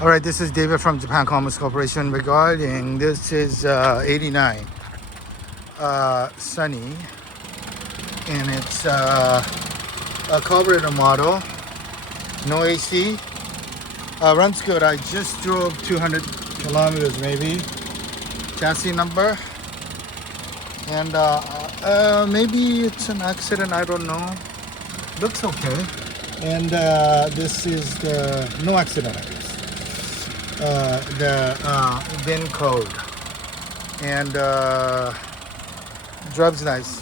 All right, this is David from Japan Commerce Corporation regarding this is 89 Sunny, and it's a carburetor model, no AC, runs good. I just drove 200 kilometers maybe, chassis number, and maybe it's an accident, I don't know. Looks okay. And this is the no accident, I guess. The VIN code, and drives nice,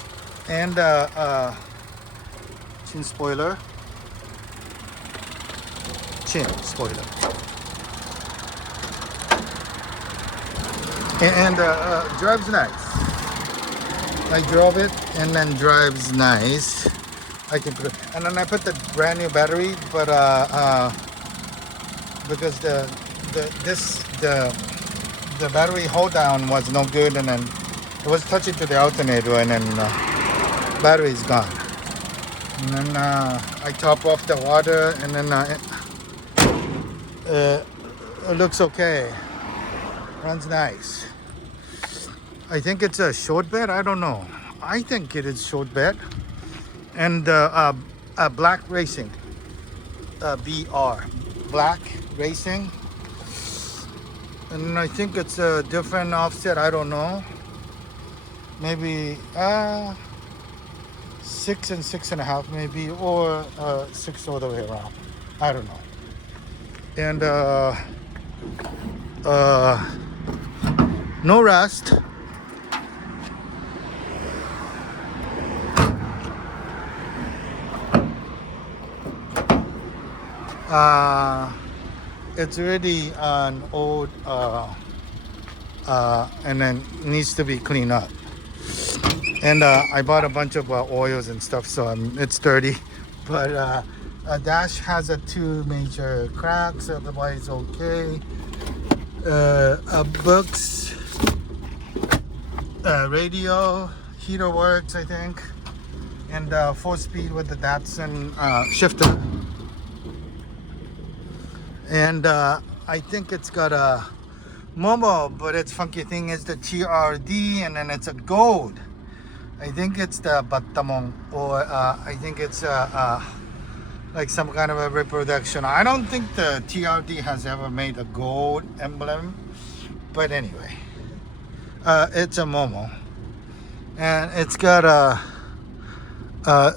and chin spoiler, and drives nice. I drove it and then drives nice. I can put it, and then I put the brand new battery, but because the battery hold down was no good, and then it was touching to the alternator, and then battery is gone. And then I top off the water, and then it looks okay. Runs nice. I think it's a short bed. I don't know. I think it is short bed. And Black Racing, BR, Black Racing. And I think it's a different offset. I don't know. Maybe 6 and 6.5 maybe, or 6 all the way around. I don't know. And no rust. It's really an old and then needs to be cleaned up. And I bought a bunch of oils and stuff, so it's dirty. But a dash has 2 major cracks, otherwise okay. Books, radio, heater works, I think, and 4-speed with the DATSUN shifter. And I think it's got a Momo, but its funky thing is the TRD, and then it's a gold. I think it's the Batamon, or I think it's like some kind of a reproduction. I don't think the TRD has ever made a gold emblem, but anyway, it's a Momo, and it's got a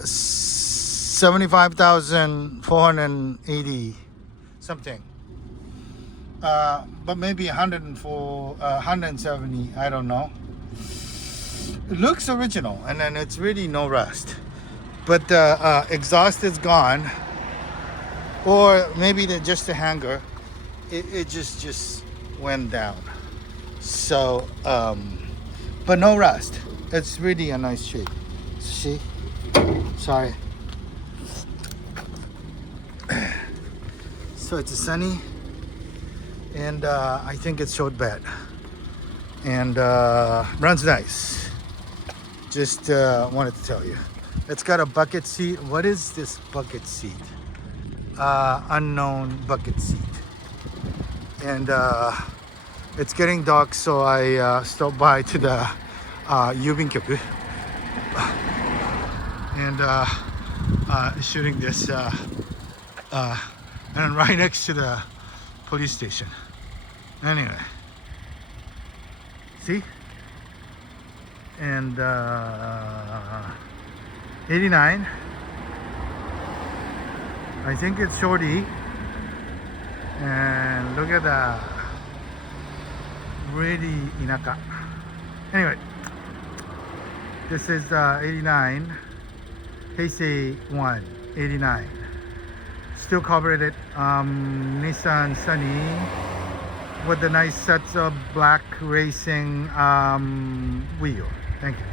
75,480 something, but maybe 104, 170, I don't know. It looks original, and then it's really no rust, but the exhaust is gone, or maybe just the hanger, it just went down. So but no rust. It's really a nice shape. See, sorry. So it's a Sunny, and I think it's short bed, and runs nice. Just wanted to tell you. It's got a bucket seat. What is this bucket seat? Unknown bucket seat. And it's getting dark, so I stopped by to the Yubinkyoku and shooting this. And right next to the police station. Anyway, see? And 89. I think it's Shorty. And look at that. Really inaka. Anyway, this is 89. Heisei 1, 89. Still carbureted NISSAN Sunny with the nice sets of Black Racing wheel. Thank you.